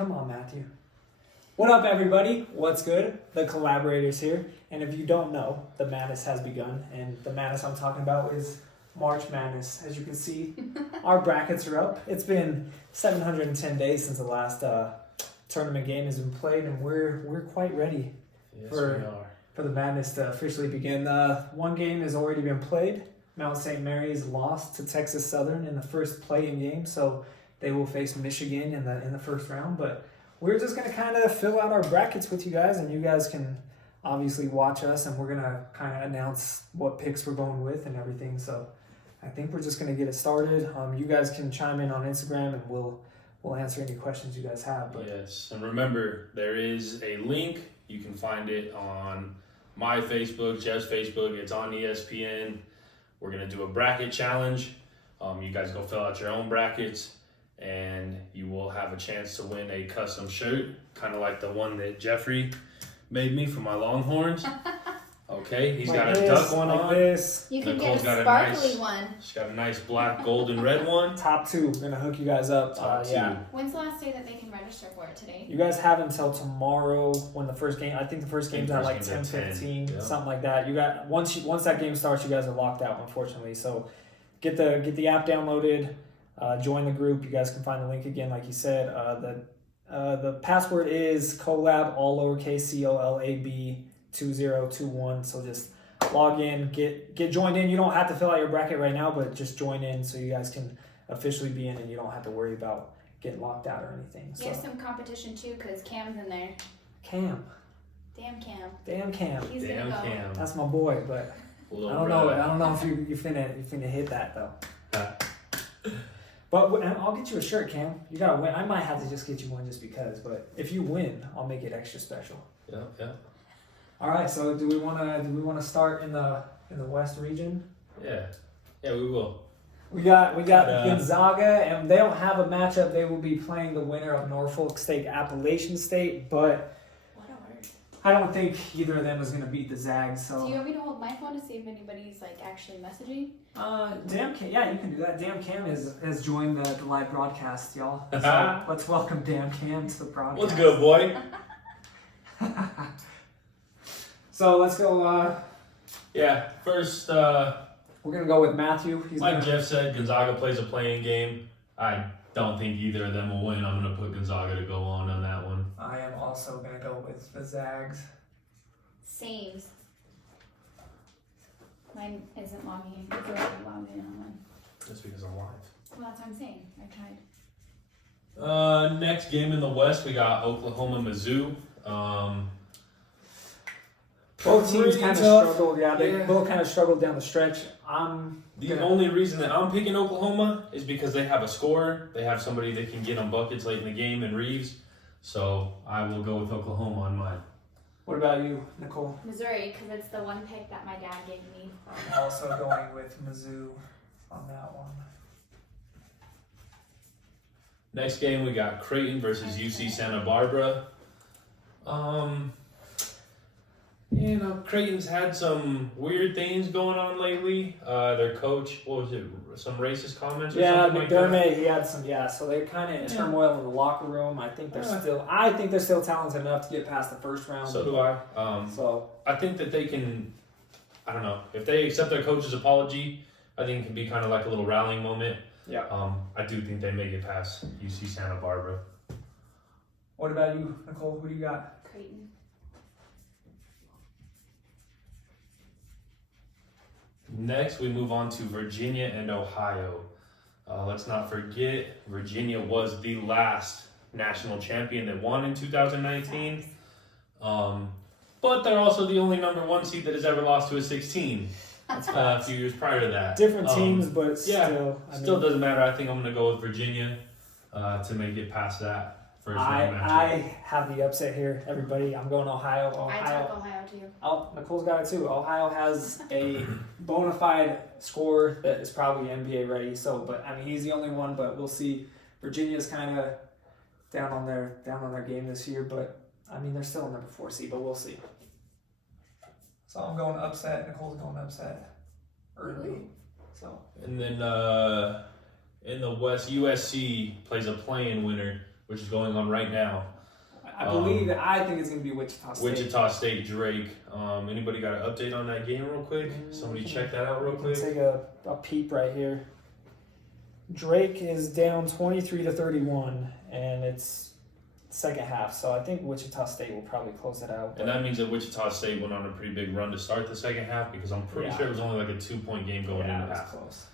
Come on, Matthew. What up, everybody? What's good? The collaborators here. And if you don't know, the madness has begun. And the madness I'm talking about is March Madness. As you can see, our brackets are up. It's been 710 days since the last tournament game has been played, and we're quite ready for the madness to officially begin. One game has already been played. Mount St. Mary's lost to Texas Southern in the first play-in game, so they will face Michigan in the first round. But we're just gonna kind of fill out our brackets with you guys, and you guys can obviously watch us, and we're gonna kind of announce what picks we're going with and everything. So I think we're just gonna get it started. You guys can chime in on Instagram, and we'll answer any questions you guys have. But yes, and remember, there is a link. You can find it on my Facebook, Jeff's Facebook. It's on ESPN. We're going to do a bracket challenge. You guys go fill out your own brackets, and you will have a chance to win a custom shirt, kind of like the one that Jeffrey made me for my Longhorns. Okay, he's got a duck one on. This. You can Nicole's get a sparkly one. She's got a nice black, gold, and red one. Top two. We're going to hook you guys up. Top two. Yeah. When's the last day that they can register for it today? You guys have until tomorrow when the first game, I think the first game's at like 10:15, something like that. You got once that game starts, you guys are locked out, unfortunately. So get the app downloaded, join the group. You guys can find the link again, like you said. The password is COLab, all lowercase COLAB 2021. So just log in, get joined in. You don't have to fill out your bracket right now, but just join in so you guys can officially be in, and you don't have to worry about getting locked out or anything. You have some competition too, because Cam's in there. Cam. Damn Cam. Damn Cam. He's gonna go. Cam. That's my boy, but I don't know if you finna hit that though. But I'll get you a shirt, Cam. You gotta win. I might have to just get you one just because, but if you win, I'll make it extra special. Yeah. All right. So do we wanna start in the West region? Yeah, we will. We got Gonzaga, and they don't have a matchup. They will be playing the winner of Norfolk State, Appalachian State, but I don't think either of them is going to beat the Zags. So do you want me to hold my phone to see if anybody's like actually messaging? Damn Cam, yeah, you can do that. Damn Cam has joined the live broadcast, y'all. So let's welcome Damn Cam to the broadcast. What's good, boy? So let's go. First. We're going to go with Matthew. Jeff said, Gonzaga plays a playing game. I don't think either of them will win. I'm going to put Gonzaga to go on that one. I am also going to go with the Zags. Same. Mine isn't logging in. It's already logged in on mine. That's because I'm live. Well, that's what I'm saying. I tried. Next game in the West, we got Oklahoma, Mizzou. Both teams kind of struggled. Yeah, they both kind of struggled down the stretch. The only reason that I'm picking Oklahoma is because they have a scorer. They have somebody that can get on buckets late in the game in Reeves. So I will go with Oklahoma on mine. What about you, Nicole? Missouri, because it's the one pick that my dad gave me. I'm also going with Mizzou on that one. Next game, we got Creighton versus UC Santa Barbara. Creighton's had some weird things going on lately. Their coach, what was it, some racist comments or something McDermott, like that? he had some, so they're kind of in turmoil in the locker room. I think they're still talented enough to get past the first round. So do I. I think that they can, I don't know, if they accept their coach's apology, I think it can be kind of like a little rallying moment. Yeah. I do think they make it past UC Santa Barbara. What about you, Nicole? Who do you got? Creighton. Next, we move on to Virginia and Ohio. Let's not forget, Virginia was the last national champion that won in 2019. But they're also the only number one seed that has ever lost to a 16 a few years prior to that. Different teams, but still. Still doesn't matter. I think I'm going to go with Virginia to make it past that first round matchup. I have the upset here, everybody. I'm going Ohio. I took Ohio too. Oh, Nicole's got it too. Ohio has a bona fide scorer that is probably NBA ready. So, but I mean, he's the only one. But we'll see. Virginia's kind of down on their game this year, but I mean, they're still a number 4 seed. But we'll see. So I'm going upset. Nicole's going upset early. So and then in the West, USC plays a play-in winner which is going on right now. I think it's going to be Wichita State. Wichita State, Drake. Anybody got an update on that game real quick? Somebody check that out real quick. Take a peep right here. Drake is down 23-31, and it's second half. So I think Wichita State will probably close it out. And that means that Wichita State went on a pretty big run to start the second half because I'm pretty sure it was only like a 2-point game going into half. Close.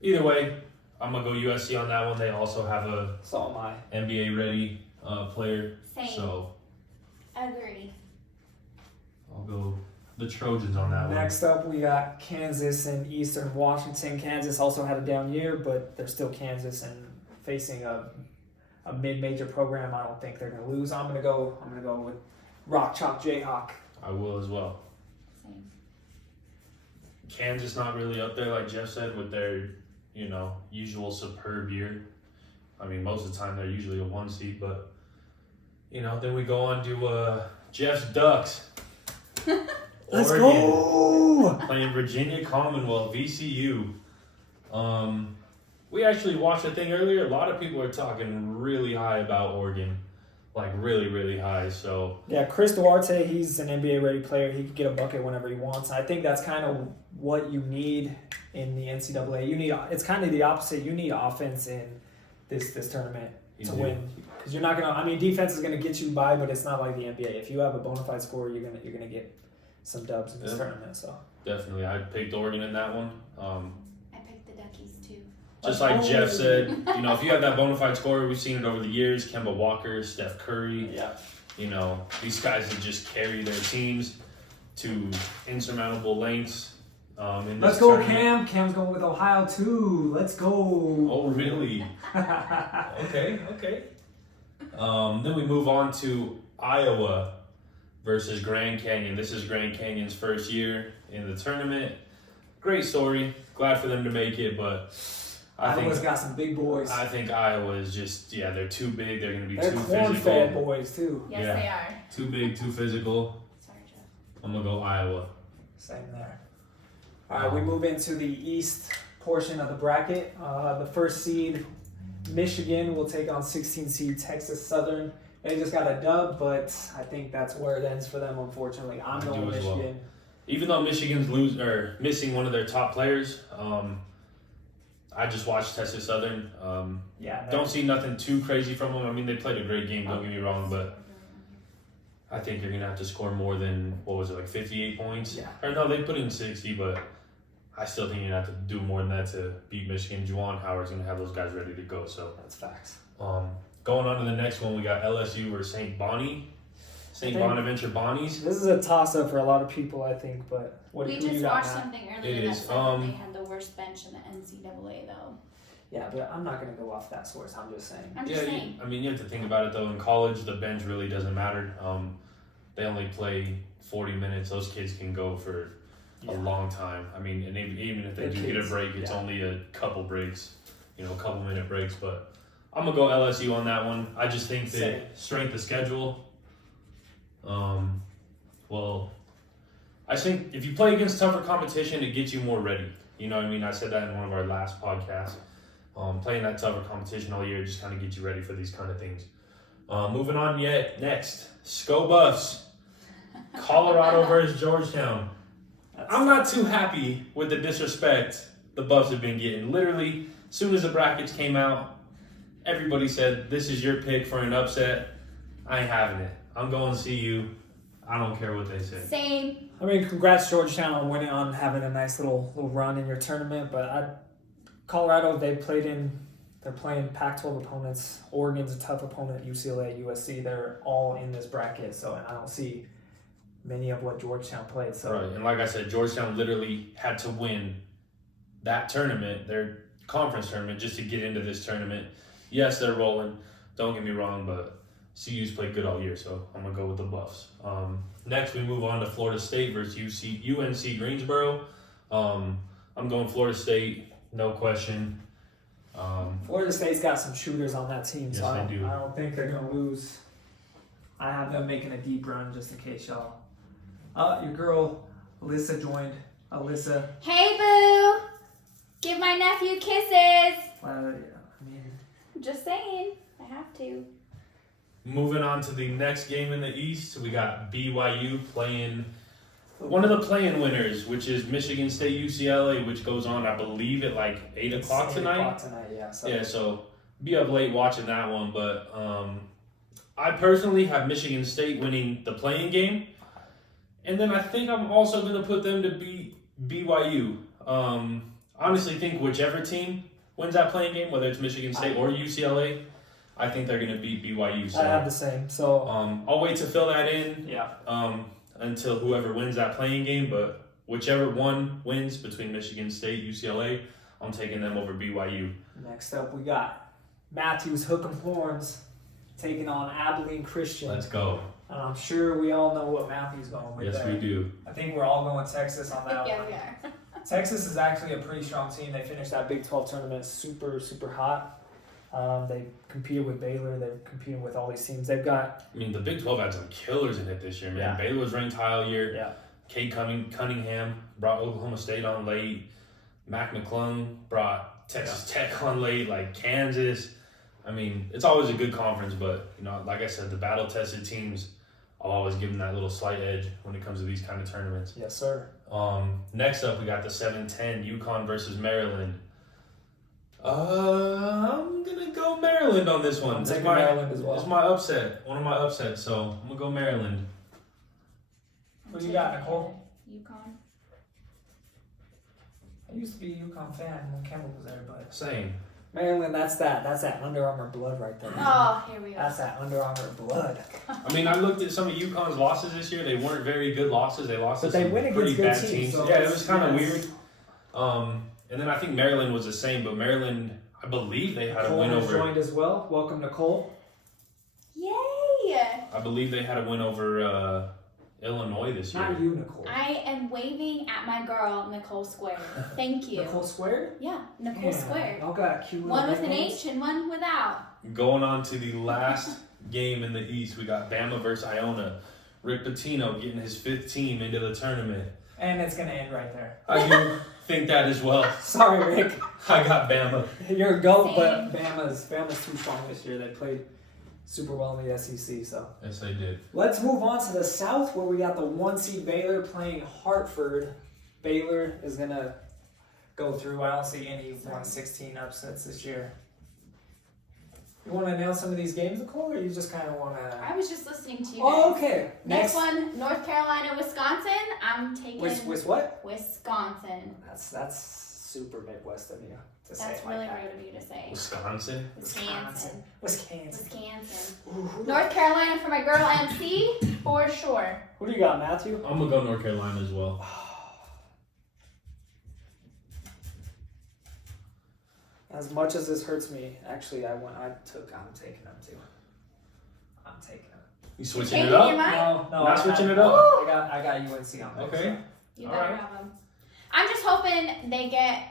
Either way, I'm going to go USC on that one. They also have a So am I. NBA ready player. Same. So Agree. I'll go the Trojans on that one. Next up, we got Kansas and Eastern Washington. Kansas also had a down year, but they're still Kansas and facing a mid-major program. I don't think they're going to lose. I'm gonna go with Rock Chalk Jayhawk. I will as well. Same. Kansas not really up there, like Jeff said, with their, usual superb year. I mean, most of the time they're usually a 1 seed, but, then we go on to Jeff's Ducks. Let's Oregon, go! playing Virginia Commonwealth, VCU. We actually watched a thing earlier. A lot of people are talking really high about Oregon. Like really, really high. So yeah, Chris Duarte, he's an NBA ready player. He can get a bucket whenever he wants. I think that's kind of what you need in the NCAA. It's kind of the opposite. You need offense in this tournament to win. Because you're not gonna. Defense is gonna get you by, but it's not like the NBA. If you have a bona fide scorer, you're gonna get some dubs in this tournament. So definitely, I picked Oregon in that one. I picked the Duckies too. Just like Jeff said, if you have that bona fide scorer, we've seen it over the years. Kemba Walker, Steph Curry. Yeah. These guys that just carry their teams to insurmountable lengths. Let's go, Cam. Cam's going with Ohio too. Let's go. Oh, really? Okay. Then we move on to Iowa versus Grand Canyon. This is Grand Canyon's first year in the tournament. Great story. Glad for them to make it, but Iowa's got some big boys. I think Iowa is just, they're too big. They're going to be they're too physical. corn-fed boys too. Yes, they are. Too big, too physical. Sorry, Jeff. I'm going to go Iowa. Same there. All right, we move into the east portion of the bracket. The first seed, Michigan, will take on 16 seed Texas Southern. They just got a dub, but I think that's where it ends for them, unfortunately. I'm going Michigan. Well. Even though Michigan's missing one of their top players, I just watched Texas Southern. Don't see nothing too crazy from them. They played a great game, don't get me wrong, but I think you're going to have to score more than, 58 points? Yeah. Or no, they put in 60, but I still think you're going to have to do more than that to beat Michigan. Juwan Howard's going to have those guys ready to go. So that's facts. Going on to the next one, we got LSU versus St. Bonaventure Bonnies. This is a toss-up for a lot of people, I think, but we just watched something earlier that said that they had the worst bench in the NCAA, though. Yeah, but I'm not going to go off that source. I'm just saying. You have to think about it, though. In college, the bench really doesn't matter. They only play 40 minutes. Those kids can go for a long time. And even if they do get a break, it's only a couple breaks, a couple minute breaks. But I'm going to go LSU on that one. I just think that strength of schedule, I think if you play against tougher competition, it gets you more ready. I said that in one of our last podcasts. Playing that tougher competition all year just kind of gets you ready for these kind of things. Moving on next, Scobus, Colorado versus Georgetown. I'm not too happy with the disrespect the Buffs have been getting. Literally, as soon as the brackets came out, everybody said, this is your pick for an upset. I ain't having it. I'm going to see you. I don't care what they say. Same. Congrats Georgetown on winning, on having a nice little run in your tournament. But Colorado, they're playing Pac-12 opponents. Oregon's a tough opponent. UCLA, USC, they're all in this bracket. So I don't see many of what Georgetown played. So right, and like I said, Georgetown literally had to win that tournament, their conference tournament, just to get into this tournament. Yes, they're rolling. Don't get me wrong, but CU's played good all year, so I'm going to go with the Buffs. Next, we move on to Florida State versus UNC Greensboro. I'm going Florida State, no question. Florida State's got some shooters on that team, yes, so I do. don't think they're going to lose. I have them making a deep run just in case y'all. Your girl, Alyssa, joined. Alyssa. Hey, boo! Give my nephew kisses! Just saying. I have to. Moving on to the next game in the East, we got BYU playing one of the play-in winners, which is Michigan State UCLA, which goes on, I believe, at like 8 o'clock tonight. 8 o'clock tonight, yeah. So be up late watching that one. But I personally have Michigan State winning the play-in game. And then I think I'm also going to put them to beat BYU. Honestly think whichever team wins that play-in game, whether it's Michigan State or UCLA, I think they're going to beat BYU. So I have the same. So I'll wait to fill that in. Yeah. Until whoever wins that playing game, but whichever one wins between Michigan State, UCLA, I'm taking them over BYU. Next up, we got Matthews Hook 'em Horns taking on Abilene Christian. Let's go. And I'm sure we all know what Matthew's going with. Yes, there. we do. I think we're all going Texas on that Yeah, one. we are. Texas is actually a pretty strong team. They finished that Big 12 tournament super, super hot. They competed with Baylor. They're competing with all these teams. They've got... I mean, the Big 12 had some killers in it this year, man. Yeah. Baylor was ranked high all year. Yeah. Cade Cunningham brought Oklahoma State on late. Mac McClung brought Texas Tech on late, like Kansas. I mean, it's always a good conference, but, you know, like I said, the battle-tested teams, I'll always give them that little slight edge when it comes to these kind of tournaments. Yes, sir. Next up, we got the 7-10 UConn versus Maryland. I'm gonna go Maryland on this one. I'm This taking Maryland as well. This is my upset, one of my upsets. So I'm gonna go Maryland. What do you got, Nicole? UConn. I used to be a UConn fan when Campbell was there, but Same. Maryland, that's that Under Armour blood right there. Oh, here we go. That's that Under Armour blood. I mean, I looked at some of UConn's losses this year. They weren't very good losses. They lost But to they some win against pretty good bad teams, teams. so Yeah, it was kind of yes. weird. And then I think Maryland was the same, but Maryland, I believe they had a win Nicole has over. joined as well. Welcome, Nicole. Yay! I believe they had a win over Illinois this year. Not you, Nicole. I am waving at my girl, Nicole Squared. Thank you. Nicole Squared? Yeah, Nicole Squared. Y'all got cute little One with an nicknames. H and one without. Going on to the last game in the East, we got Bama versus Iona. Rick Pitino getting his 5th team into the tournament. And it's going to end right there. I do think that as well. Sorry, Rick. I got Bama. You're a GOAT, Same. but Bama's too strong this year. They played super well in the SEC, so. Yes, they did. Let's move on to the South, where we got the 1 seed Baylor playing Hartford. Baylor is going to go through. I don't see any 116 upsets this year. You want to nail some of these games, Nicole, or you just kind of want to... I was just listening to you. Oh, guys. okay. Next one, North Carolina, Wisconsin. I'm taking With what? Wisconsin. That's super Midwest of you to say That's it really like that. rude of you to say. Wisconsin. Wisconsin. Wisconsin. Wisconsin. North Carolina for my girl MC, for sure. Who do you got, Matthew? I'm going to go North Carolina as well. As much as this hurts me, actually, I'm taking them too. I'm taking them. You switching Changing it up? your mind? No, Not switching it up? I got UNC on there. Okay. You All better right. have them. I'm just hoping they get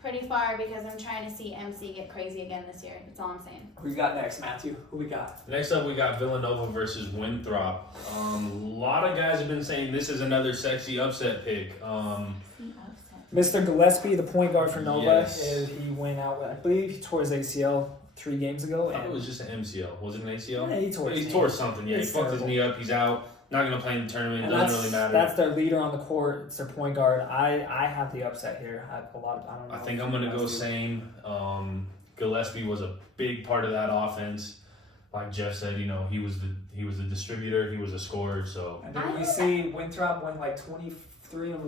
pretty far because I'm trying to see MC get crazy again this year. That's all I'm saying. Who you got next, Matthew? Who we got? Next up, we got Villanova versus Winthrop. A lot of guys have been saying this is another sexy upset pick. Mr. Gillespie, the point guard for Nova, Yes. he went out with, I believe he tore his ACL 3 games ago. I thought And it was just an MCL. Was it an ACL? Yeah, he tore his knee. something. Yeah, It's he fucked his terrible. knee up. He's out. Not going to play in the tournament. and Doesn't really matter. That's their leader on the court. It's their point guard. I have the upset here. I don't know. I think I'm going to go same. Gillespie was a big part of that offense. Like Jeff said, you know, he was the distributor. He was a scorer. So And did we see Winthrop win like 23-1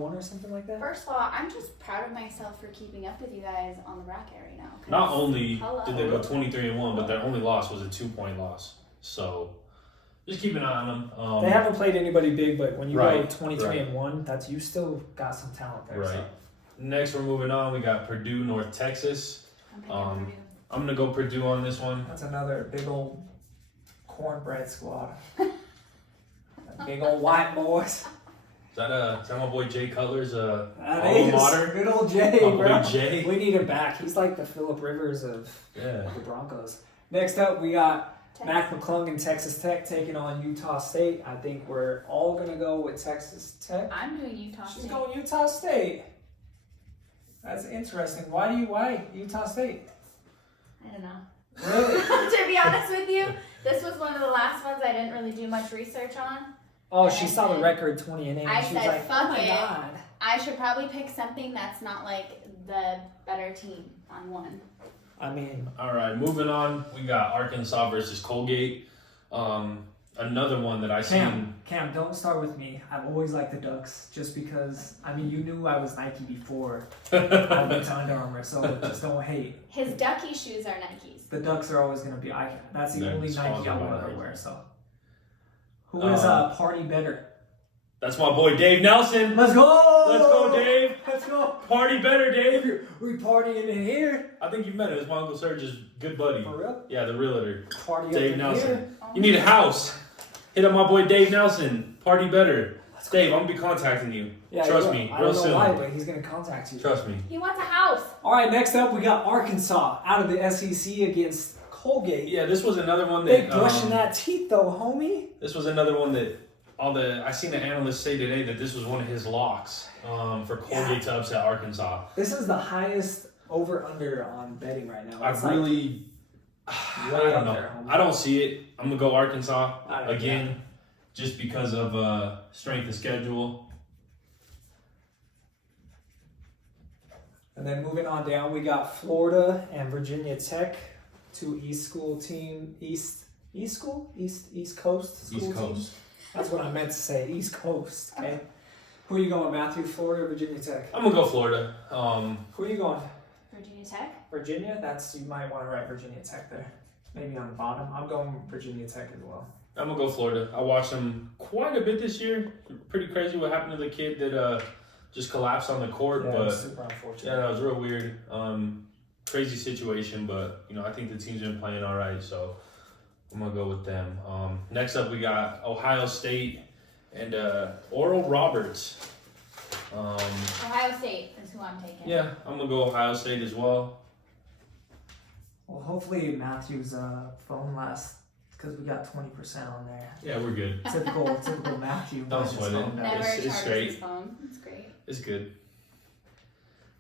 or something like that? First of all, I'm just proud of myself for keeping up with you guys on the bracket right now. 'Cause not only hello. did they go 23-1, but their only loss was a 2-point loss. So just keep an eye on them. They haven't played anybody big, but when you go Right, 23-1, that's you still got some talent there. Right. So. Next, we're moving on. We got Purdue, North Texas. I'm picking Purdue. I'm going to go Purdue on this one. That's another big old cornbread squad. Big old white boys. Is that my boy Jay Cutler's That alma is. mater? Good old Jay, My boy bro. Jay. We need him back. He's like the Phillip Rivers of Yeah. the Broncos. Next up, we got Texas. Mac McClung and Texas Tech taking on Utah State. I think we're all going to go with Texas Tech. I'm doing Utah She's State. going Utah State. That's interesting. Why Utah State? I don't know. Really? To be honest with you, this was one of the last ones I didn't really do much research on. Oh, she saw the record 20-8. I She was said, like, fuck oh my it. God. I should probably pick something that's not like the better team on one. I mean, All right, moving on. We got Arkansas versus Colgate. Another one that I seen. Cam, don't start with me. I've always liked the Ducks just because, I mean, you knew I was Nike before I went to Under Armour, so just don't hate. His ducky shoes are Nikes. The Ducks are always going to be, that's the only That's Nike I will awesome. ever wear, so. Who is party better? That's my boy Dave Nelson. Let's go! Let's go, Dave. Let's go. Party better, Dave. We partying in here. I think you've met him. It's my Uncle Serge's good buddy. For real? Yeah, the realtor. Party Dave up in Nelson. here. You need a house. Hit up my boy Dave Nelson. Party better. Dave, I'm gonna be contacting you. Yeah, Trust me, I real don't know soon. why, but he's going to contact you. Trust me. He wants a house. All right, next up, we got Arkansas out of the SEC against Colgate. Yeah, this was another one They that brushing that teeth, though, homie. this was another one that I seen an analyst say today that this was one of his locks for Colgate to upset Arkansas. This is the highest over/under on betting right now. I It's really, I don't know. there, homie. I don't see it. I'm gonna go Arkansas I don't- again, just because of strength of schedule. And then moving on down, we got Florida and Virginia Tech, two East Coast school teams. That's what I meant to say, East Coast. Okay. Who are you going, Matthew? Florida or Virginia Tech? I'm gonna go Florida. Who are you going? Virginia Tech. Virginia? You might want to write Virginia Tech there. Maybe on the bottom. I'm going Virginia Tech as well. I'm gonna go Florida. I watched them quite a bit this year. Pretty crazy what happened to the kid that just collapsed on the court, Yeah, but super unfortunate. yeah, that was real weird. Crazy situation, but I think the team's been playing all right, so I'm gonna go with them. Next up, we got Ohio State and Oral Roberts. Ohio State is who I'm taking. Yeah, I'm gonna go Ohio State as well. Well, hopefully Matthew's phone lasts because we got 20% on there. Yeah, we're good. Typical Matthew. Don't minus sweat it. phone Never numbers. It's charges great. his phone. It's great. It's good.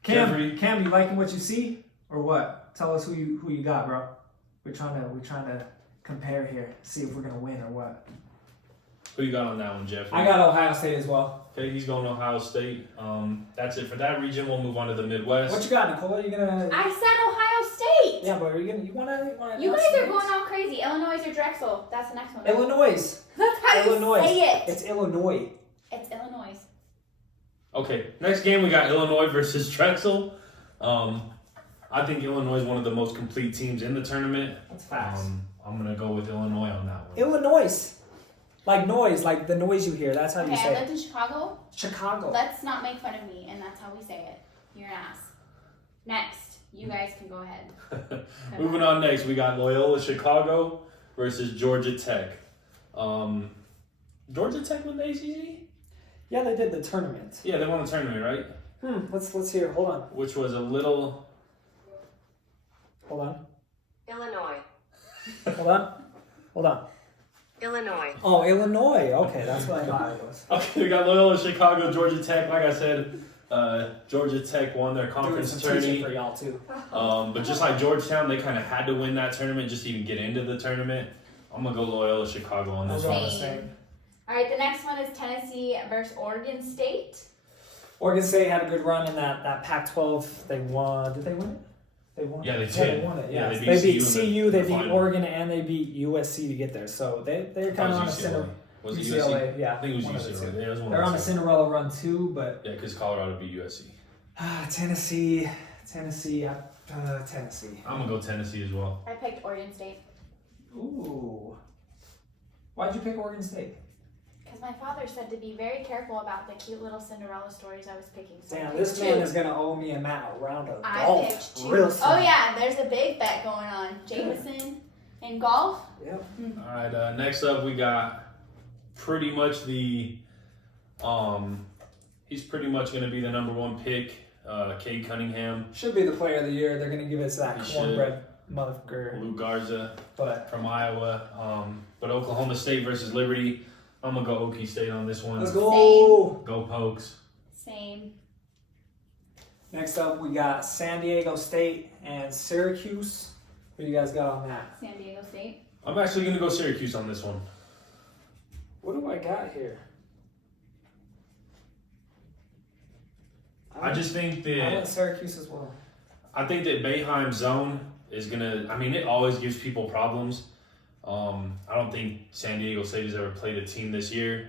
Cam, you liking what you see or what? Tell us who you got, bro. We're trying to compare here, see if we're gonna win or what. Who you got on that one, Jeff? I got Ohio State as well. Okay, he's going Ohio State. That's it for that region. We'll move on to the Midwest. What you got, Nicole? Are you gonna? I said Ohio State. Yeah, but are you gonna? You wanna? You guys are going all crazy. Illinois or Drexel? That's the next one. Illinois. That's how Illinois. you say it. It's Illinois. It's Illinois. Okay, next game we got Illinois versus Drexel. I think Illinois is one of the most complete teams in the tournament. That's fast. I'm gonna go with Illinois on that one. Illinois. Like noise, like the noise you hear. That's how you Okay, say I it. lived in Chicago. Chicago. Let's not make fun of me, and that's how we say it. You're an ass. Next, you guys can go ahead. Moving on next, we got Loyola Chicago versus Georgia Tech. Georgia Tech won the ACC? Yeah, they did the tournament. Yeah, they won the tournament, right? Let's hear. Hold on. Which was a little. Hold on. Illinois. Hold on. Illinois. Oh, Illinois. Okay, that's what I thought it was. Okay, we got Loyola Chicago, Georgia Tech. Like I said, Georgia Tech won their Doing conference some teaching tourney. for y'all too. But just like Georgetown, they kind of had to win that tournament just to even get into the tournament. I'm gonna go Loyola Chicago on this I'll go one. on the same. All right, the next one is Tennessee versus Oregon State. Oregon State had a good run in that Pac-12. They won. Did they win it? They won. Yeah, they Yeah, did. they won it. Yeah, Yeah, they they beat beat CU CU. in They the beat final. Oregon, and they beat USC to get there. So they're That kind of on a was Cinderella. UCLA. Was it UCLA, USC? yeah. I think it was one of the UCLA. two. Yeah, it was one They're of on the a two. Cinderella run too, but Yeah, because Colorado beat USC. Tennessee. Tennessee. I'm gonna go Tennessee as well. I picked Oregon State Ooh. Why'd you pick Oregon State? because my father said to be very careful about the cute little Cinderella stories I was picking. So I Damn, picked this two. man is gonna owe me a round of I golf. picked two. Real soon. Oh yeah, there's a big bet going on. Jameson in golf. Yep. All right. Next up, we got pretty much the. He's pretty much gonna be the number one pick. Cade Cunningham, Should be the player of the year. They're gonna give it to that He should. cornbread motherfucker. Luke Garza But from Iowa. But Oklahoma State versus Liberty. I'm gonna go Okie State on this one. let's go. Go Pokes. Same. Next up, we got San Diego State and Syracuse. What do you guys got on that? San Diego State. I'm actually going to go Syracuse on this one. What do I got here? I just think I that went Syracuse as well. I think that Boeheim's zone is gonna. I mean, it always gives people problems. I don't think San Diego State has ever played a team this year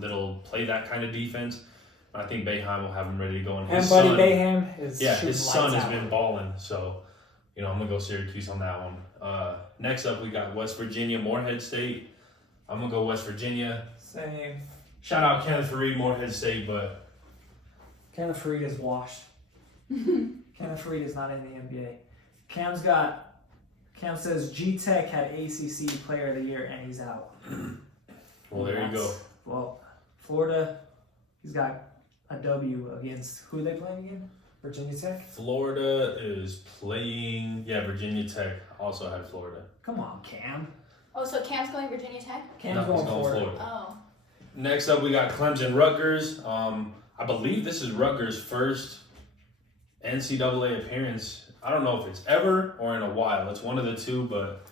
that'll play that kind of defense. I think Boeheim will have him ready to go. And And Buddy Boeheim is his son has out. been balling. So, I'm gonna go Syracuse on that one. Next up, we got West Virginia, Morehead State. I'm gonna go West Virginia. Same. Shout out Kenneth Fareed, Morehead State, but Kenneth Fareed is washed. Kenneth Fareed is not in the NBA. Cam says G-Tech had ACC Player of the Year and he's out. well, there you go. Well, Florida, he's got a W against, who are they playing again? Virginia Tech? Florida is playing. Yeah, Virginia Tech also had Florida. Come on, Cam. Oh, so Cam's going Virginia Tech? Cam's No, he's going Florida. Oh. Next up, we got Clemson, Rutgers. I believe this is Rutgers' first NCAA appearance. I don't know if it's ever or in a while. It's one of the two, but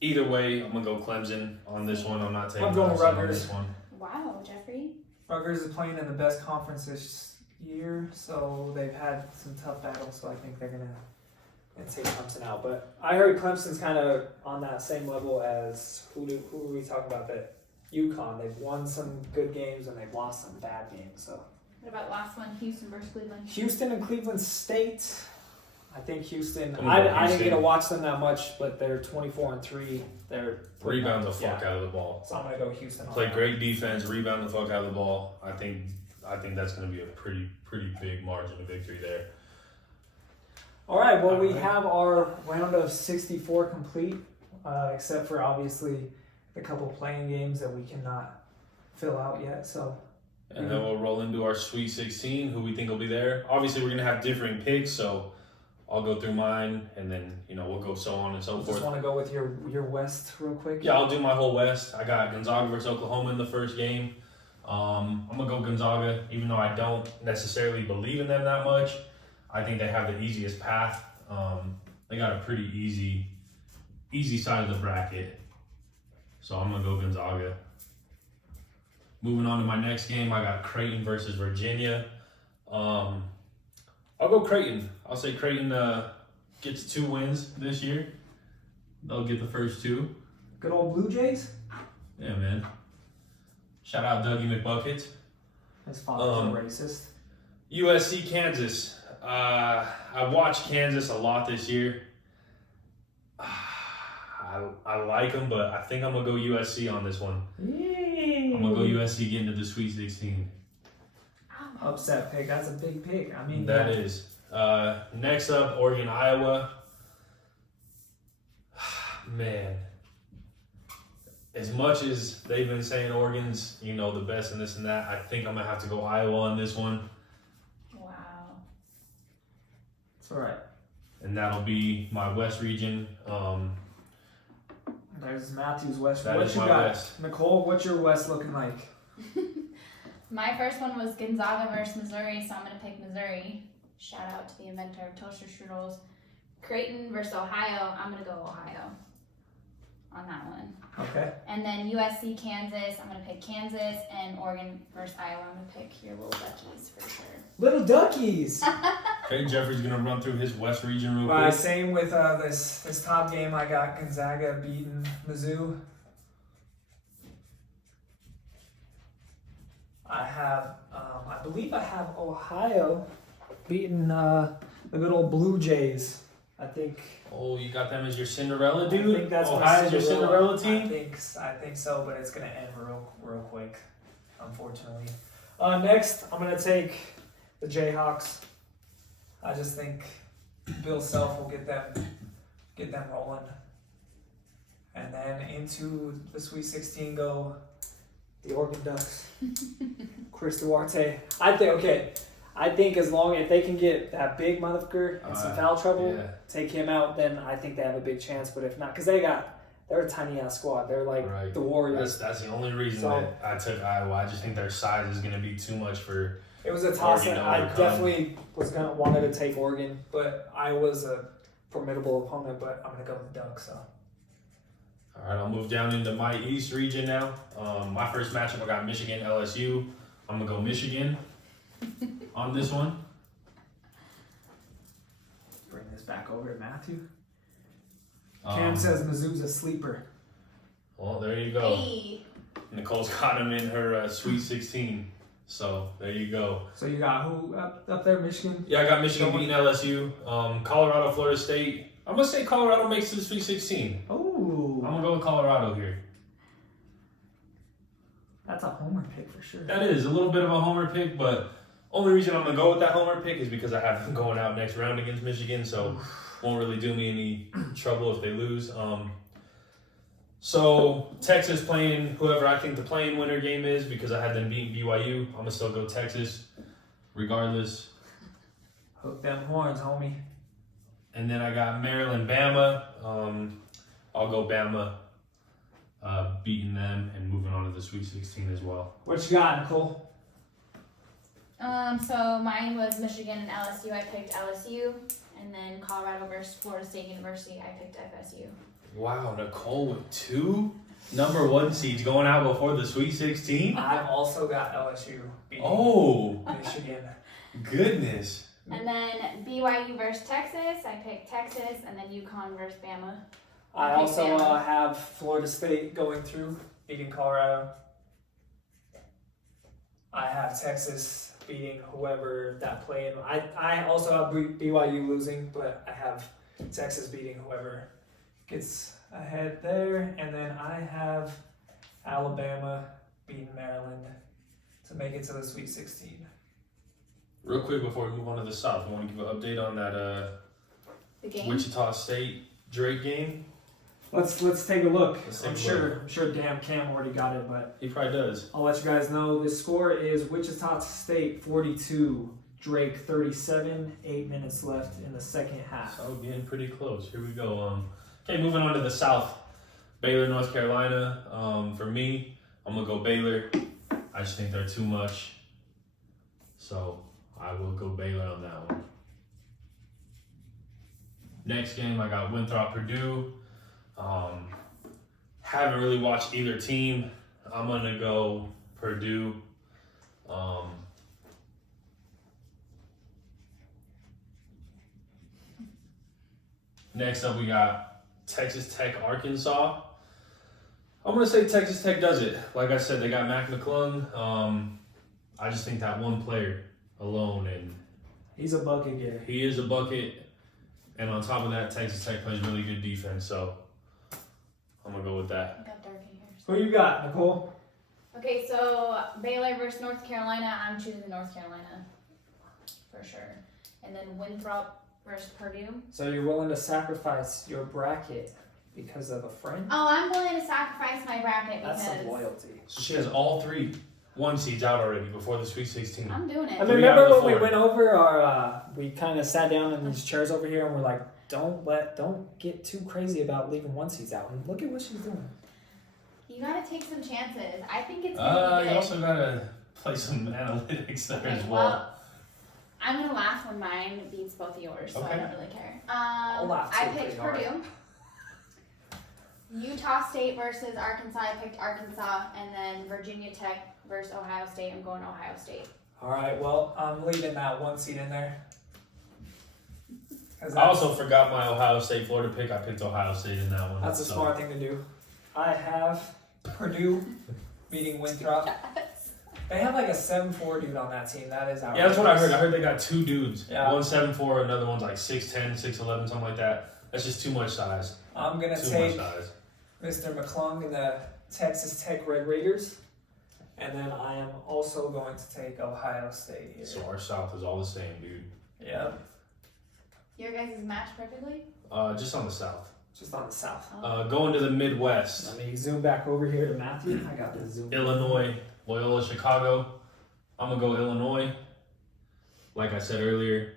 either way, I'm gonna go Clemson on this one. I'm not taking I'm going Clemson on Rutgers. this one. Wow, Jeffrey. Rutgers is playing in the best conference this year, so they've had some tough battles, so I think they're going to take Clemson out. But I heard Clemson's kind of on that same level as, who are we talking about, that UConn. They've won some good games and they've lost some bad games. So What about last one, Houston versus Cleveland? Houston and Cleveland State. I think Houston, I'm gonna go I didn't get to Houston. watch them that much, but they're 24-3. They're Rebound the fuck out of the ball. So I'm going to go Houston on Play that. great defense, rebound the fuck out of the ball. I think that's gonna be a pretty big margin of victory there. All right, well, we All right. have our round of 64 complete, except for obviously the couple playing games that we cannot fill out yet. So, And then we'll roll into our Sweet 16, who we think will be there. Obviously, we're going to have differing picks, so I'll go through mine, and then, we'll go so on and so just forth. want to go with your West real quick. Yeah, I'll do my whole West. I got Gonzaga versus Oklahoma in the first game. I'm going to go Gonzaga, even though I don't necessarily believe in them that much. I think they have the easiest path. They got a pretty easy side of the bracket. So I'm going to go Gonzaga. Moving on to my next game, I got Creighton versus Virginia. I'll go Creighton. I'll say Creighton gets 2 wins this year. They'll get the first 2. Good old Blue Jays. Yeah, man. Shout out Dougie McBuckets. His father's a racist. USC, Kansas. I watched Kansas a lot this year. I like them, but I think I'm going to go USC on this one. Yay. I'm going to go USC getting to the Sweet 16. Upset pick. That's a big pick. I mean, That is. Next up, Oregon, Iowa. Man. As much as they've been saying Oregon's, the best and this and that, I think I'm going to have to go Iowa on this one. Wow. It's all right. And that'll be my West region. There's Matthew's West. That What is you my got, West. Nicole? What's your West looking like? My first one was Gonzaga versus Missouri, so I'm going to pick Missouri. Shout out to the inventor of toaster strudels. Creighton versus Ohio, I'm going to go Ohio on that one. Okay. And then USC, Kansas, I'm going to pick Kansas. And Oregon versus Iowa, I'm going to pick your little Duckies for sure. Little Duckies. Okay, Jeffrey's going to run through his West region real quick. Same with this top game. I got Gonzaga beating Mizzou. I believe I have Ohio beating the good old Blue Jays. I think. Oh, you got them as your Cinderella, dude? I think that's Ohio's your Cinderella I team? think so, but it's gonna end real quick, unfortunately. Next, I'm gonna take the Jayhawks. I just think Bill Self will get them rolling, and then into the Sweet 16 go the Oregon Ducks. Chris Duarte. I think if they can get that big motherfucker in some foul trouble, Yeah. take him out, then I think they have a big chance. But if not, because they're a tiny ass squad. They're like Right. the Warriors. That's the only reason So- that I took Iowa. I just think their size is going to be too much for. It was a toss. Oregon I overcome. definitely wanted to take Oregon, but Iowa's a formidable opponent, but I'm gonna go with the Ducks. So All right, I'll move down into my East region now. My first matchup, I got Michigan LSU. I'm gonna go Michigan on this one. bring this back over to Matthew. Cam says Mizzou's a sleeper. Well, there you go. Hey. Nicole's got him in her Sweet 16. So there you go. So you got who up there, Michigan? Yeah, I got Michigan beating LSU. Colorado, Florida State. I'm gonna say Colorado makes it to the Sweet 16. Oh, I'm gonna go with Colorado here. that's a homer pick for sure. That is a little bit of a homer pick, but only reason I'm gonna go with that homer pick is because I have them going out next round against Michigan, so won't really do me any trouble if they lose. So Texas playing whoever I think the playing winner game is because I had them beating BYU. I'm gonna still go Texas, regardless. Hook them horns, homie. And then I got Maryland, Bama. I'll go Bama, beating them and moving on to the Sweet 16 as well. What you got, Nicole? So mine was Michigan and LSU. I picked LSU, and then Colorado versus Florida State University. I picked FSU. Wow, Nicole with 2 number 1 seeds going out before the Sweet 16. I've also got LSU beating Oh, Michigan. goodness. And then BYU versus Texas. I picked Texas, and then UConn versus Bama. I picked also Bama. have Florida State going through, beating Colorado. I have Texas beating whoever that played. I also have BYU losing, but I have Texas beating whoever gets ahead there. And then I have Alabama beating Maryland to make it to the Sweet 16. Real quick before we move on to the South, I want to give an update on that The game. Wichita State Drake game. Let's take a look. Let's take I'm a sure damn Cam already got it, but He probably does. I'll let you guys know. The score is Wichita State 42, Drake 37, 8 minutes left in the second half. So getting pretty close. Here we go. Okay, moving on to the South. Baylor, North Carolina. For me, I'm gonna go Baylor. I just think they're too much. So I will go Baylor on that one. Next game, I got Winthrop, Purdue. Haven't really watched either team. I'm gonna go Purdue. Next up, we got Texas Tech, Arkansas. I'm gonna say Texas Tech does it. Like I said, they got Mac McClung. I just think that one player alone, and He's a bucket getter. he is a bucket. And on top of that, Texas Tech plays really good defense. So I'm gonna go with that. It got dark in here. Who you got, Nicole? Okay, so Baylor versus North Carolina. I'm choosing North Carolina for sure. And then Winthrop versus Purdue. So you're willing to sacrifice your bracket because of a friend? Oh, I'm willing to sacrifice my bracket That's because some loyalty. So she has all 3 1 seeds out already before the Sweet 16. I'm doing I it. mean, 3 out remember of the when we 4. went over our, we kind of sat down in these chairs over here and we're like, don't get too crazy about leaving 1 seeds out. And look at what she's doing. You gotta take some chances. I think it's You gonna be good. also gotta play some analytics there Okay, as well, well. I'm gonna laugh when mine beats both of yours, so I Okay. don't really care. I'll laugh I too, picked pretty hard. Purdue. Utah State versus Arkansas. I picked Arkansas, and then Virginia Tech versus Ohio State. I'm going Ohio State. All right, well, I'm leaving that 1 seed in there. 'Cause I also forgot my Ohio State Florida pick. I picked Ohio State in that one. that's a so. smart thing to do. I have Purdue beating Winthrop. They have like a 7'4" dude on that team. That is outrageous. Yeah, that's what I heard. I heard they got 2 dudes. Yeah. One's 7'4", another one's like 6'10", 6'11", something like that. That's just too much size. I'm going to Too take much size. Mr. McClung and the Texas Tech Red Raiders. And then I am also going to take Ohio State here. So our South is all the same, dude. Yeah, Your guys' match perfectly. Just on the South. just on the south. Going to the Midwest. Let me zoom back over here to Matthew. I got the zoom. Illinois, Loyola, Chicago. I'm gonna go Illinois. Like I said earlier,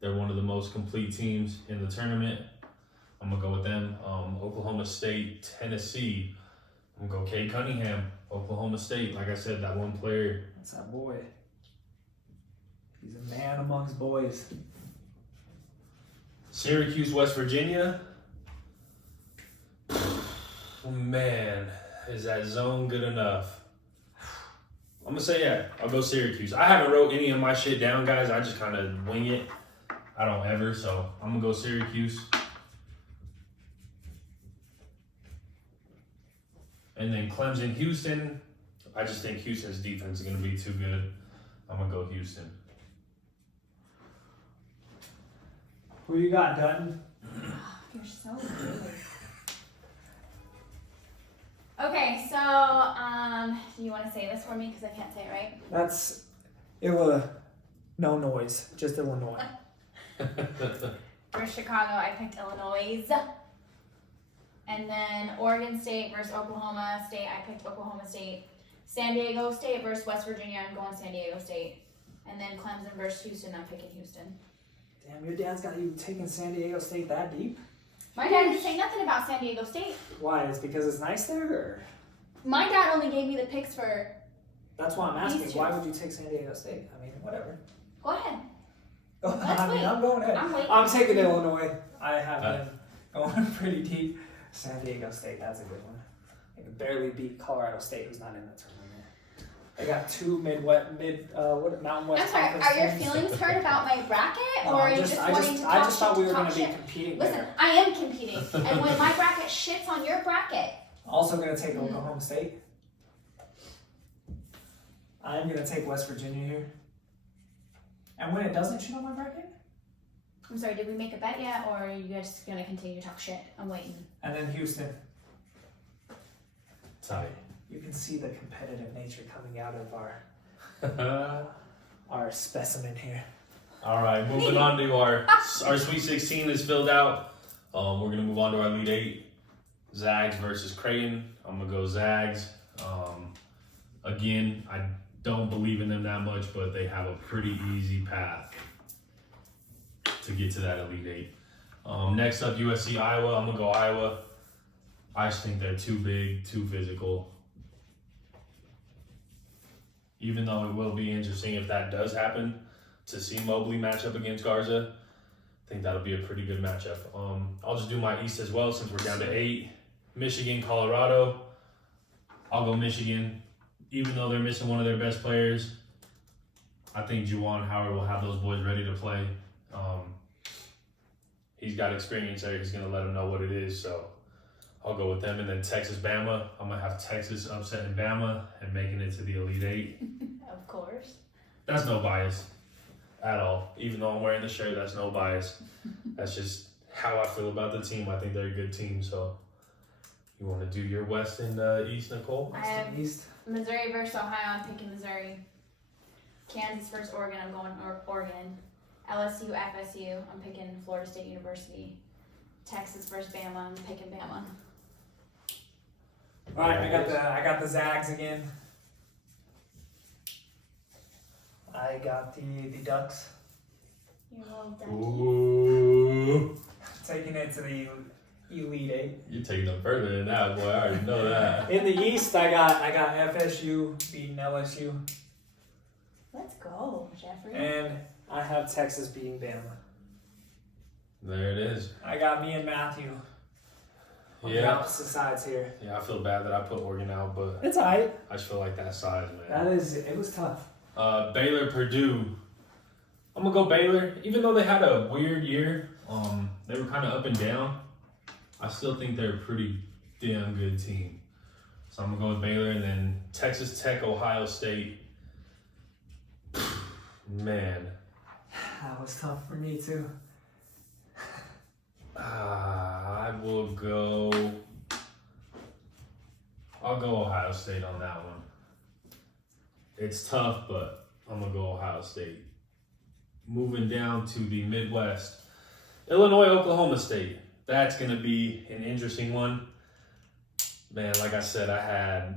they're one of the most complete teams in the tournament. I'm gonna go with them. Oklahoma State, Tennessee. I'm gonna go Cade Cunningham, Oklahoma State. Like I said, that one player. That's that boy. He's a man amongst boys. Syracuse, West Virginia. Man, is that zone good enough? I'm gonna say yeah. I'll go Syracuse. I haven't wrote any of my shit down, guys. I just kind of wing it. I don't ever, so I'm gonna go Syracuse. And then Clemson, Houston. I just think Houston's defense is gonna be too good. I'm gonna go Houston. Who you got, Dutton? You're so weird. Okay, so do you want to say this for me because I can't say it right? That's no noise, just Illinois. For Chicago, I picked Illinois. And then Oregon State versus Oklahoma State, I picked Oklahoma State. San Diego State versus West Virginia, I'm going San Diego State. And then Clemson versus Houston, I'm picking Houston. Damn, your dad's got you taking San Diego State that deep? My dad didn't say nothing about San Diego State. Why? Is it because it's nice there, or? My dad only gave me the picks for... That's why I'm asking. These Why two. would you take San Diego State? I mean, whatever. Go ahead. I'm going ahead. I'm waiting. I'm taking Illinois. I have been going pretty deep. San Diego State, that's a good one. They can barely beat Colorado State, who's not in the tournament. They got two Mountain West. I'm sorry, Conference are your teams. feelings hurt about my bracket? No, Or are I'm you just- just I wanting just, to I talk just thought we were talk going to be shit? competing Listen, there. I am competing. And when my bracket shits on your bracket, Also going to take Oklahoma State. I'm going to take West Virginia here. And when it doesn't shit on my bracket, I'm sorry, did we make a bet yet? Or are you guys going to continue to talk shit? I'm waiting. and then Houston. Tight. You can see the competitive nature coming out of our specimen here. All right, moving on to our Sweet 16 is filled out. We're gonna move on to our Elite 8. Zags versus Creighton. I'm gonna go Zags. Again, I don't believe in them that much, but they have a pretty easy path to get to that Elite 8. Next up, USC Iowa. I'm gonna go Iowa. I just think they're too big, too physical. Even though it will be interesting if that does happen to see Mobley match up against Garza. I think that'll be a pretty good matchup. I'll just do my East as well since we're down to 8. Michigan, Colorado. I'll go Michigan. Even though they're missing one of their best players, I think Juwan Howard will have those boys ready to play. He's got experience there. He's going to let them know what it is. So I'll go with them. And then Texas, Bama. I'm going to have Texas upsetting Bama and making it to the Elite 8. Of course. That's no bias at all. Even though I'm wearing the shirt, that's no bias. That's just how I feel about the team. I think they're a good team. So you want to do your West and East, Nicole? I have East. Missouri versus Ohio, I'm picking Missouri. Kansas versus Oregon, I'm going Oregon. LSU, FSU, I'm picking Florida State University. Texas versus Bama, I'm picking Bama. All right, I got the Zags again. I got the Ducks. You're a little ducky. Ooh. Taking it to the Elite 8. You're taking them further than that, boy. I already know that. In the East, I got FSU beating LSU, Let's go, Jeffrey. and I have Texas beating Bama. There it is. I got me and Matthew on the Yeah. opposite sides here. Yeah, I feel bad that I put Oregon out, but It's alright. I just feel like that size, man. It was tough. Baylor, Purdue. I'm gonna go Baylor. Even though they had a weird year, they were kind of up and down. I still think they're a pretty damn good team. So I'm gonna go with Baylor, and then Texas Tech, Ohio State. Man, That was tough for me too. I will go. I'll go Ohio State on that one. It's tough, but I'm gonna go Ohio State. Moving down to the Midwest, Illinois, Oklahoma State. That's gonna be an interesting one. Man, like I said, I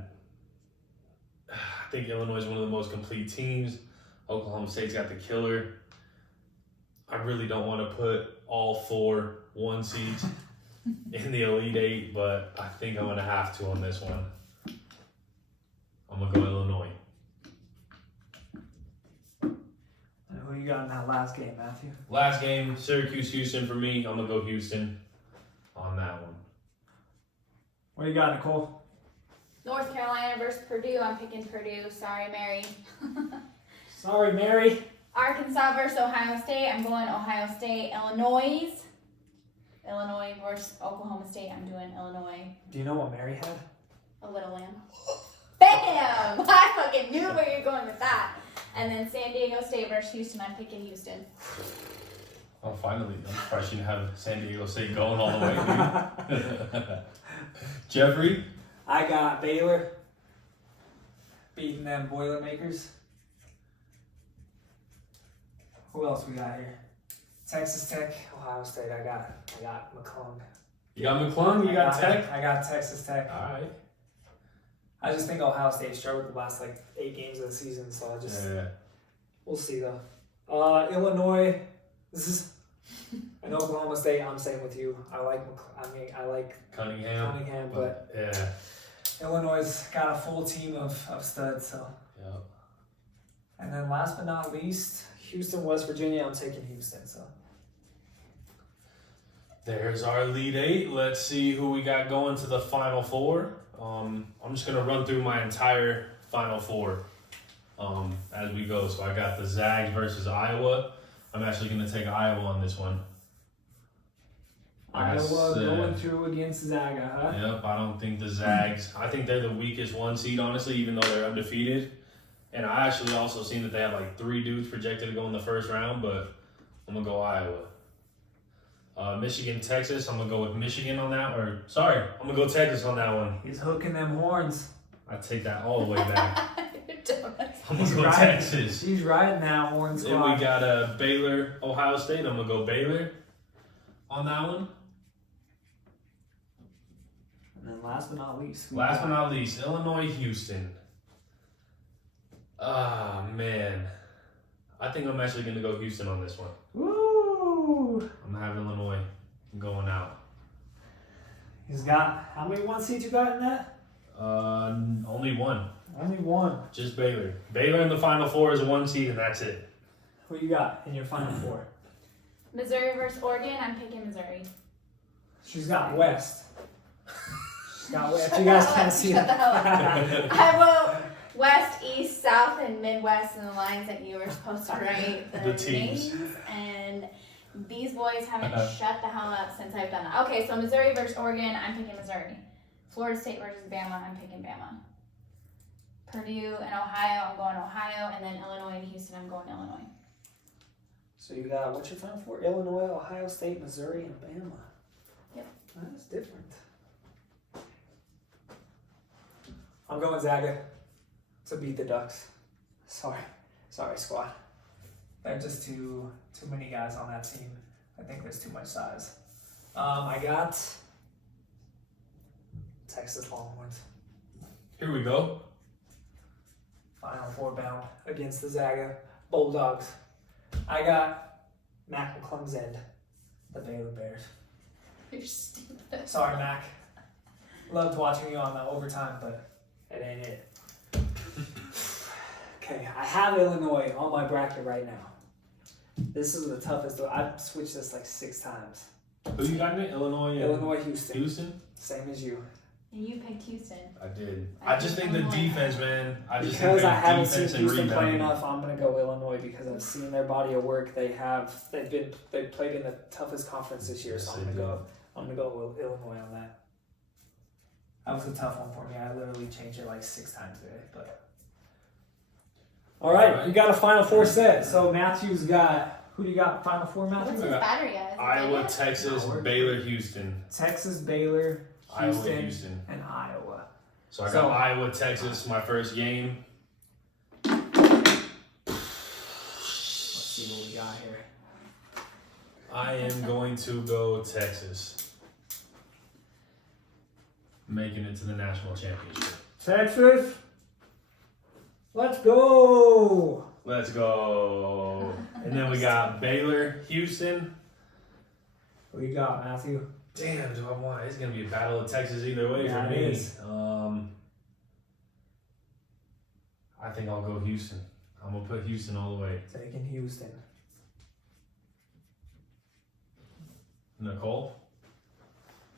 think Illinois is one of the most complete teams. Oklahoma State's got the killer. I really don't want to put all 4 1 seeds in the Elite 8, but I think I'm going to have to on this one. I'm going to go Illinois. Who Who you got in that last game, Matthew? Last game, Syracuse-Houston for me. I'm going to go Houston on that one. What do you got, Nicole? North Carolina versus Purdue. I'm picking Purdue. Sorry, Mary. Sorry, Mary. Arkansas versus Ohio State. I'm going Ohio State. Illinois versus Oklahoma State. I'm doing Illinois. Do you know what Mary had? A little lamb. Bam! I fucking knew where you're going with that. And then San Diego State versus Houston. I'm picking Houston. Oh, finally. I'm surprised you have San Diego State going all the way, dude. Jeffrey? I got Baylor beating them Boilermakers. Who else we got here? Texas Tech, Ohio State. I got McClung. You got McClung? You got Tech? I got Texas Tech. All right. I just think Ohio State struggled the last 8 games of the season, so we'll see though. Illinois, and Oklahoma State. I'm staying with you. I like Cunningham, but yeah. Illinois got a full team of studs. So. Yep. And then last but not least, Houston, West Virginia. I'm taking Houston. So. There's our Elite 8. Let's see who we got going to the Final Four. I'm just going to run through my entire Final Four as we go. So I got the Zags versus Iowa. I'm actually going to take Iowa on this one. Iowa going through against Zaga, huh? Yep, I don't think the Zags. I think they're the weakest 1 seed, honestly, even though they're undefeated. And I actually also seen that they have 3 dudes projected to go in the first round, but I'm going to go Iowa. Michigan, Texas, I'm going to go with Michigan on that. I'm going to go Texas on that one. He's hooking them horns. I take that all the way back. I'm going to He's go riding, Texas. He's riding that horn squad. Then we got Baylor, Ohio State. I'm going to go Baylor on that one. And then last but not least. Illinois, Houston. Ah, man. I think I'm actually going to go Houston on this one. Woo! I'm having Illinois going out. He's got, how many 1 seeds you got in that? Only one. Only one. Just Baylor. Baylor in the Final Four is a 1 seed, and that's it. Who you got in your Final Four? Missouri versus Oregon. I'm picking Missouri. She's got West. She's got West. If you guys can't see it. I wrote West, East, South, and Midwest in the lines that you were supposed to write The teams. names. And these boys haven't shut the hell up since I've done that. Okay, so Missouri versus Oregon. I'm picking Missouri. Florida State versus Bama. I'm picking Bama. Purdue and Ohio. I'm going Ohio. And then Illinois and Houston. I'm going Illinois. So you got, what's your Final Four? Illinois, Ohio State, Missouri, and Bama. Yep. That's different. I'm going Zaga to beat the Ducks. Sorry, squad. They're just too many guys on that team. I think there's too much size. I got Texas Longhorns. Here we go. Final Four bound against the Zaga Bulldogs. I got Mac McClung's end, the Baylor Bears. You're stupid. Sorry, Mac. Loved watching you on the overtime, but it ain't it. Okay, I have Illinois on my bracket right now. This is the toughest. I've switched this 6 times. Who you got in it? Illinois, Houston. Houston? Same as you. And you picked Houston. I did. I just think the defense, man. Because I haven't seen Houston play enough, I'm gonna go Illinois because I've seen their body of work. They've played in the toughest conference this year, so I'm gonna go Illinois on that. That was a tough one for me. I literally changed it 6 times today, but. All right, we got a Final Four set. So Matthew's got, who do you got Final Four, Matthew? What's his battery at? Iowa, Texas, Baylor, Houston. Texas, Baylor, Houston, Iowa, Houston, and Iowa. So I got Iowa, Texas, my first game. Let's see what we got here. I am going to go Texas. Making it to the national championship. Texas, let's go. Let's go. And then we got Baylor, Houston. What you got, Matthew? Damn, do I want? It's gonna be a battle of Texas either way for me. Is. I think I'll go Houston. I'm gonna put Houston all the way. Taking Houston. Nicole,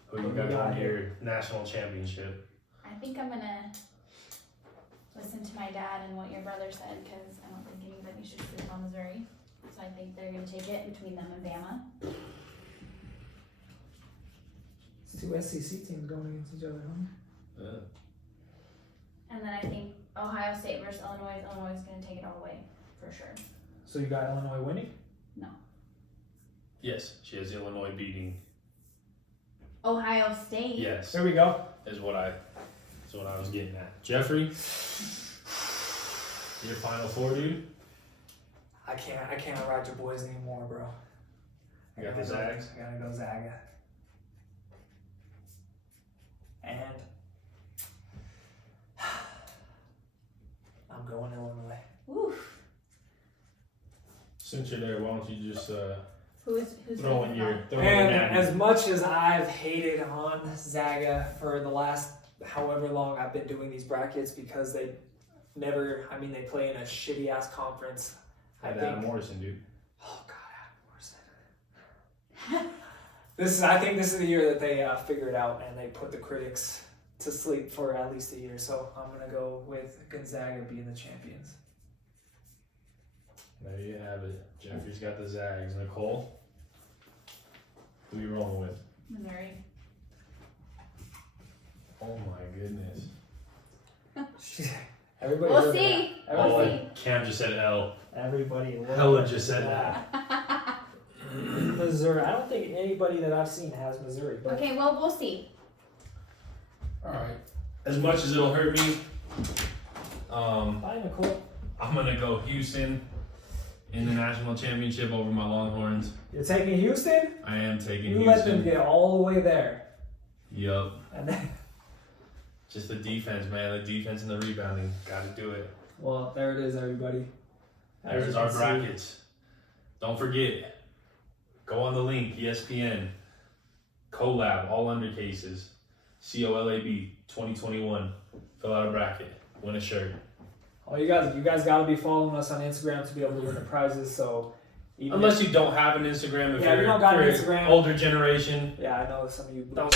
who you Who got you got on here? your national championship? I think I'm gonna listen to my dad and what your brother said because I don't think anybody should sleep on Missouri. So I think they're gonna take it between them and Bama. It's two SEC teams going against each other, huh? Yeah. And then I think Ohio State versus Illinois. Illinois is gonna take it all the way for sure. So you got Illinois winning? Yes, she has Illinois beating. Ohio State. Yes, There we go. is what I was getting at. Jeffrey, your final four, dude. I can't ride your boys anymore, bro. You got the Zags? I gotta go Zaga. And I'm going Illinois. Oof. Since you're there, why don't you just Who's throw in your And natty. as much as I've hated on Zaga for the last however long I've been doing these brackets because they play in a shitty ass conference. Had Adam Morrison, dude. Oh God, Adam Morrison. I think this is the year that they figure it out and they put the critics to sleep for at least a year. So I'm gonna go with Gonzaga being the champions. There you have it. Jeffrey's got the Zags. Nicole, who you rolling with? Missouri. Oh my goodness. Everybody. We'll look at see. that. We'll Everybody. see. Cam just said L. Everybody. look Hella at just said that. Missouri. I don't think anybody that I've seen has Missouri. But Okay, well, we'll see. Alright. As much as it'll hurt me, bye, Nicole. I'm gonna go Houston in the national championship over my Longhorns. You're taking Houston. I am taking You Houston. let them get all the way there. Yup. And then, Just the defense, man. The defense and the rebounding. Gotta do it. well, there it is, everybody. As There's you our can see. brackets. Don't forget, go on the link, ESPN, COLab, all undercases, COLAB 2021. Fill out a bracket, win a shirt. Oh, you guys got to be following us on Instagram to be able to win the prizes. So, even Unless you don't have an Instagram, if Yeah, you're, you don't got an you're Instagram. older generation. yeah, I know some of you. Don't